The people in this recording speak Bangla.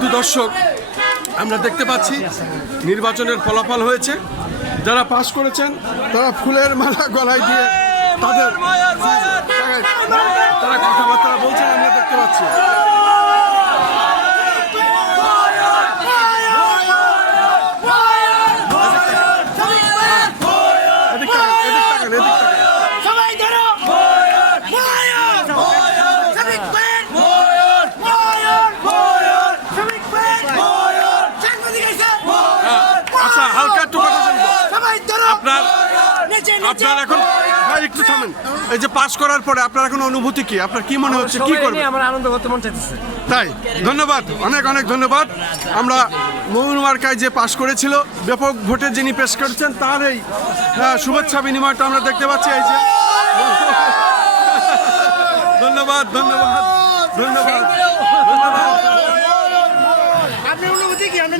শুধু দর্শক, আমরা দেখতে পাচ্ছি নির্বাচনের ফলাফল হয়েছে। যারা পাস করেছেন তারা ফুলের মালা গলায় দিয়ে তারা কথাবার্তা বলছেন, আমরা দেখতে পাচ্ছি। আচ্ছা, হালকা একটু কথা শুনবো। আপনার এখন ভাই একটু থামেন। এই যে পাস করার পরে আপনার এখন অনুভূতি কি? আপনার কি মনে হচ্ছে, কি করবেন? আমার আনন্দ করতে মন চাইতেছে। তাই, ধন্যবাদ, অনেক অনেক ধন্যবাদ। আমরা মমিন মার্কায় যে পাস করেছিল, ব্যাপক ভোটে যিনি পেশ করেছেন, তার এই শুভেচ্ছা বিনিময়টা আমরা দেখতে পাচ্ছি। এই যে ধন্যবাদ ধন্যবাদ ধন্যবাদ ধন্যবাদ। আপনার অনুভূতি কি? আমরা